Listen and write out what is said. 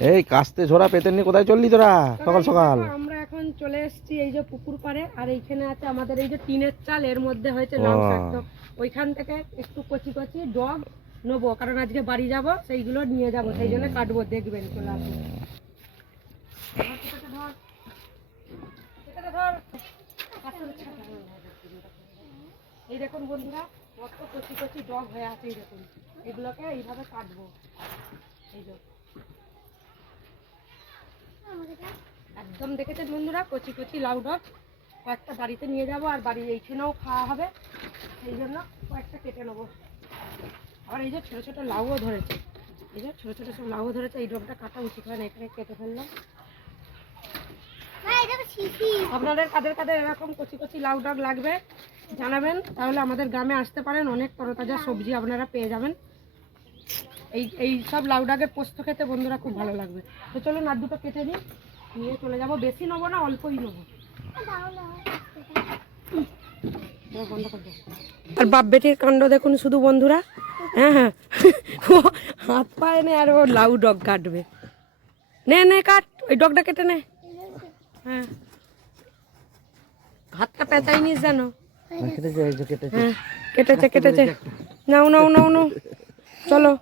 এই কাস্তে ঝোড়া পেতে নিয়ে কোথায় চললি তোরা সকাল সকাল? আমরা এখন চলে এসেছি এই যে পুকুর পাড়ে, আর এইখানে আছে আমাদের এই যে টিনের চাল, এর মধ্যে হয়েছে লাউ শাক। তো ওইখান থেকে একটু কচি কচি ডগ নেবো, কারণ আজকে বাড়ি যাব, সেইগুলো নিয়ে যাব, সেই জন্য কাটবো, দেখবেন। চলে আসুন। এই দেখুন বন্ধুরা, কত কচি কচি ডগ হয়ে আছে, এই দেখুন, এগুলোকে এইভাবে কাটবো। এই যে একদম দেখেছেন বন্ধুরা, কচি কচি লাউ ডগ, কয়েকটা বাড়িতে নিয়ে যাব, আর বাড়ি এইখানেও খাওয়া হবে, সেই জন্য কয়েকটা কেটে নেবো। আবার এই যে ছোটো ছোটো লাউও ধরেছে, এই যে ছোটো ছোটো সব লাউও ধরেছে, এই ডগটা কাটা উচিত হয় না, এখানে কেটে ফেললাম। আপনাদের কাদের কাদের এরকম কচি কচি লাউ ডগ লাগবে জানাবেন, তাহলে আমাদের গ্রামে আসতে পারেন, অনেক তরতাজা সবজি আপনারা পেয়ে যাবেন। এই সব লাউ ডাগের পোস্ত খেতে বন্ধুরা খুব ভালো লাগবে। তো চলুন আর দুটো কেটে নিই, নিয়ে চলে যাবো। বেশি নেবো না, অল্পই নেবো। আর বাপ বেটির কাণ্ড দেখুন শুধু বন্ধুরা। হ্যাঁ হ্যাঁ, ও হাত পায়ে নে, আর ও লাউ ডগ কাটবে। নে নে কাট, ওই ডগটা কেটে নে। হ্যাঁ, হাতটা পেঁচাই নিস জানো। হ্যাঁ, কেটেছে কেটেছে, নাও নাও নাও নাও, চলো।